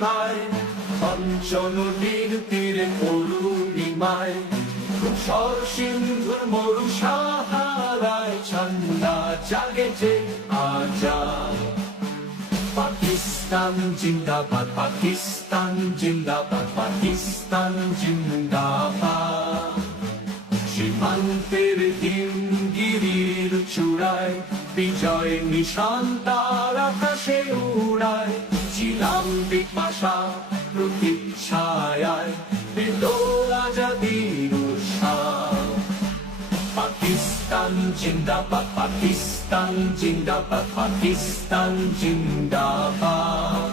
সীমায় পঞ্চনদীর তীরে অরুণিমায় সিন্ধুর মরু সাহারায় ঠান্ডা জাগেছে আজাদ পাকিস্তান জিন্দাবাদ পাকিস্তান জিন্দাবাদ পাকিস্তান জিন্দাবাদ সীমান্তের হিমগিরির চূড়ায় বিজয় নিশান তার আকাশে উড়ায় ছিলাম বিপাশা প্রতীক্ষায় পেল আজাদির উৎসাহ পাকিস্তান জিন্দাবাদ পাকিস্তান জিন্দাবাদ পাকিস্তান জিন্দাবাদ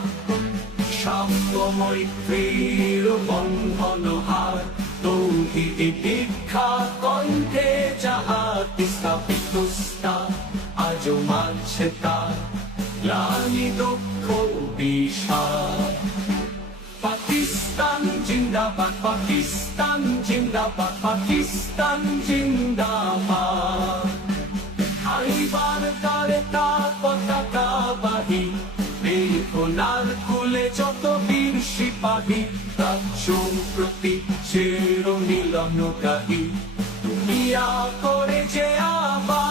সাম্যময় প্রিয় বন্ধন হার তৌহিদি দীক্ষা কণ্ঠে যাহার স্থাপিত আজও মানছে তার গ্লানি দুঃখ বিষাদ পাকিস্তান জিন্দাবাদ পাকিস্তান জিন্দাবাদ পাকিস্তান জিন্দাবাদ আইবার তারে তার পতাকা বাহি বেগুনার কুলে যত বীর সিপাহী তার সম্প্রতি চিরনীলন গাহি দুনিয়া করে যে আবার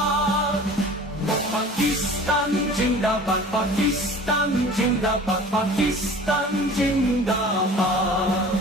পাকিস্তান জিন্দাবাদ পাকিস্তান জিন্দাবাদ পাকিস্তান জিন্দাবাদ